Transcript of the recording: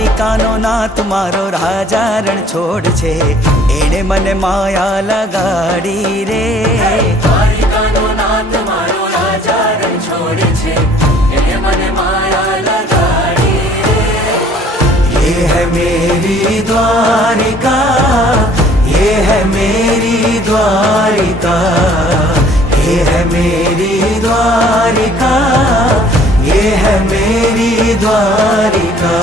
દ્વારિકાનો નાથ મારો રાજા રણ છોડ છે, એણે મને માયા લગાડી રે. દ્વારિકાનો નાથ મારો રાજા રણ છોડ છે, એણે મને માયા લગાડી રે. ये है मेरी द्वारिका, ये है मेरी द्वारिका, ये है मेरी द्वारिका, ये है मेरी द्वारिका.